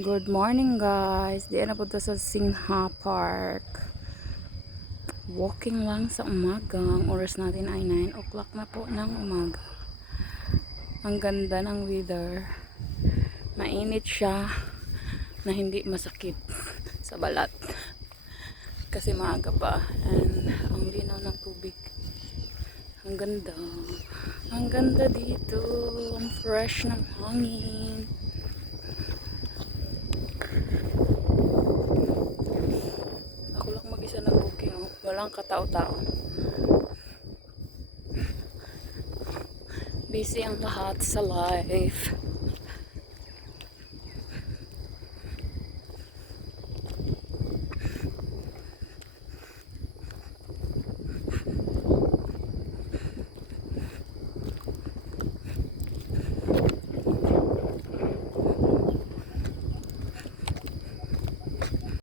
Good morning guys. Diyan na po to sa Singha Park. Walking lang sa umaga. Ang oras natin ay 9 o'clock na po ng umaga. Ang ganda ng weather. Mainit siya na hindi masakit sa balat. Kasi maaga pa. And ang linaw ng tubig. Ang ganda. Ang ganda dito. Ang fresh ng hangin. Mag-isa na booking, oh. Walang katao-tao. Busy ang lahat sa life.